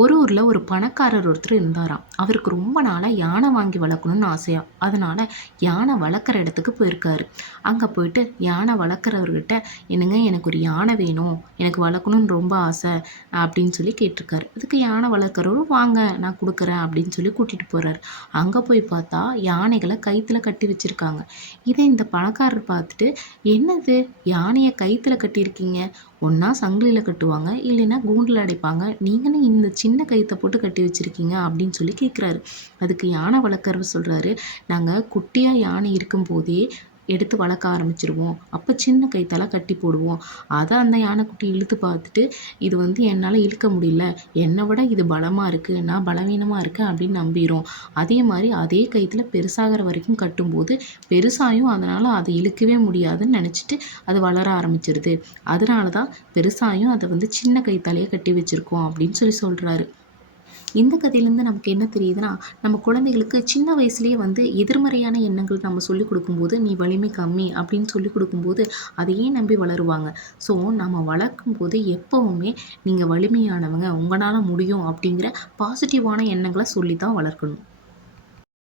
ஒரு ஊரில் ஒரு பணக்காரர் ஒருத்தர் இருந்தாராம். அவருக்கு ரொம்ப நாளாக யானை வாங்கி வளர்க்கணும்னு ஆசையா. அதனால் யானை வளர்க்குற இடத்துக்கு போயிருக்காரு. அங்கே போயிட்டு யானை வளர்க்குறவர்கிட்ட, என்னங்க எனக்கு ஒரு யானை வேணும், எனக்கு வளர்க்கணும்னு ரொம்ப ஆசை அப்படின்னு சொல்லி கேட்டிருக்காரு. அதுக்கு யானை வளர்க்குறவரும், வாங்க நான் கொடுக்குறேன் அப்படின்னு சொல்லி கூட்டிகிட்டு போகிறாரு. அங்கே போய் பார்த்தா யானைகளை கயிற்றுல கட்டி வச்சுருக்காங்க. இதை இந்த பணக்காரர் பார்த்துட்டு, என்னது யானையை கயிற்றுல கட்டியிருக்கீங்க, ஒன்றா சங்கிலியில் கட்டுவாங்க, இல்லைன்னா கூண்டில் அடைப்பாங்க, நீங்களும் இந்த சின்ன கயிற்றை போட்டு கட்டி வச்சுருக்கீங்க அப்படின்னு சொல்லி கேட்குறாரு. அதுக்கு யானை வளர்க்குறவர் சொல்கிறாரு, நாங்கள் குட்டியாக யானை இருக்கும்போதே எடுத்து வளர்க்க ஆரம்பிச்சிருவோம், அப்போ சின்ன கயிற்றெல்லாம் கட்டி போடுவோம். அதை அந்த யானைக்குட்டி இழுத்து பார்த்துட்டு, இது என்னால் இழுக்க முடியல, என்னை விட இது பலமாக இருக்குது, நான் பலவீனமாக இருக்கேன் அப்படின்னு நம்பிடும். அதே மாதிரி அதே கயிற்றுல பெருசாகிற வரைக்கும் கட்டும்போது பெருசாயும் அதனால் அதை இழுக்கவே முடியாதுன்னு நினச்சிட்டு அது வளர ஆரம்பிச்சிருது. அதனால தான் பெருசாயும் அதை சின்ன கயித்தாலேயே கட்டி வச்சுருக்கோம் அப்படின்னு சொல்லி சொல்கிறாரு. இந்த கதையிலேருந்து நமக்கு என்ன தெரியுதுன்னா, நம்ம குழந்தைகளுக்கு சின்ன வயசுலேயே எதிர்மறையான எண்ணங்கள் நம்ம சொல்லிக் கொடுக்கும்போது, நீ வலிமை கம்மி அப்படின்னு சொல்லிக் கொடுக்கும்போது அதையே நம்பி வளருவாங்க. ஸோ நம்ம வளர்க்கும்போது எப்போவுமே நீங்கள் வலிமையானவங்க, உங்களால் முடியும் அப்படிங்கிற பாசிட்டிவான எண்ணங்களை சொல்லி தான் வளர்க்கணும்.